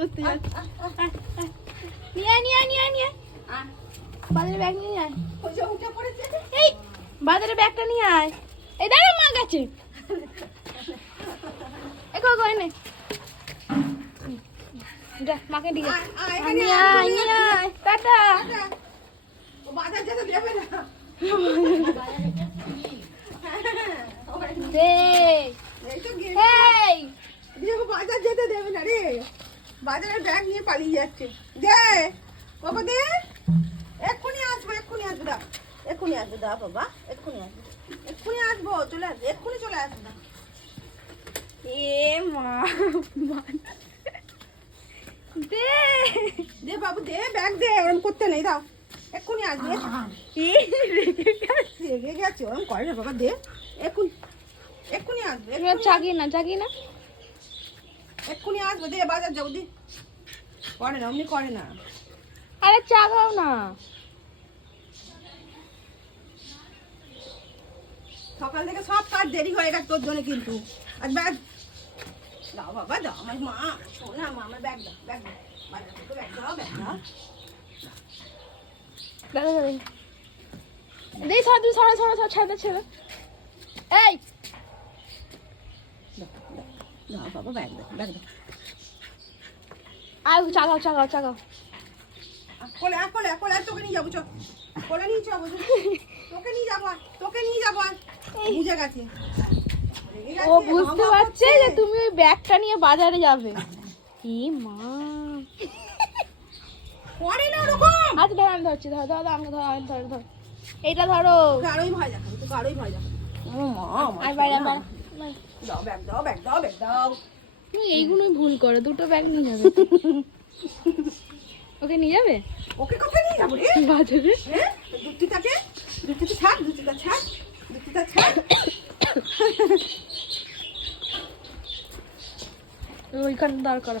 করতে যাচ্ছে। নিয়ে আয়, নিয়ে আয়, নিয়ে আয়, নিয়ে আয়। বাজারে ব্যাগ নিয়ে আয়। এই বাজারে ব্যাগটা নিয়ে আয়। এই দাঁড়া, মা গেছে। এনে যা, মাকে দিয়ে নিয়ে আয়, নিয়ে আয়। টাটা। বাজার যেতে দেবে না। বাজার যেতে দেবে না রে, বাজারের ব্যাগ নিয়ে পালিয়ে যাচ্ছে। দে বাবা, দে। এক্ষুনি আসবো, এক্ষুনি আসবো, দা এক্ষুনি আসবো, দা বাবা, এক্ষুনি আসবো, এক্ষুনি আসবো, চলে আসবো, এক্ষুনি চলে আসবো না। এ মা, দে দে বাবু, দে ব্যাগ, দে। ওরম করতে নেই, দাও, এক্ষুনি আসবে। রেগে গেছে, ওরম করে না বাবা, দে, এক্ষুনি, এক্ষুনি আসবে, চাগিয়ে না, চাগিয়ে না। এক্ষুনি আসবে, দে। বাজার যাবো, দি। করে না, অমনি করে না। আরে চাগাও না। সকাল থেকে সব কাজ দেরি হয়ে গেছে তোর জন্য, কিন্তু আজ ব্যাগ দাও বাবা, দাও। আমার মা, শোনা মা, আমার ব্যাগ দাও, ব্যাগ দাও, বাজার থেকে ব্যাগ দাও, ব্যাগ দাও। দেই সর, তুই সর, সর, সর, ছেড়ে, ছেড়ে। এই দাও বাবা, ব্যাগ দাও, ব্যাগ দাও। আর চাগাও, চাগাও, চাগাও। কোলে, কোলে, কোলে, তোকে নিয়ে যাবো, চল, কোলে নিয়ে যাবো, তোকে নিয়ে যাবো, তোকে নিয়ে যাবো। বুঝে গেছে, ও বুঝতে পারছে যে তুমি ওই ব্যাগটা নিয়ে বাজারে যাবে। এ মা, করে না ওরকম। আচ্ছা ধর, আমি ধরছি, ধর ধর, আমাকে ধর, আমি ধর, ধর, এইটা ধরো। কারোই ভয় দেখাবে, তো কারোই ভয় দেখাবে। ও মা, আর বাইরে, দাও ব্যাগ, দাও ব্যাগ, দাও ব্যাগ, দাও। তুমি এইগুলোই ভুল করো, দুটো ব্যাগ নিয়ে যাবে। ওকে নিয়ে যাবে ওকে কোথায় নিয়ে যাবো রে? বাজারে? হ্যাঁ, দুটিটাকে, দুটিটা ছাড়, দুটিটা ছাড়, দুটিটা ছাড়। ওইখানে দাঁড় করো।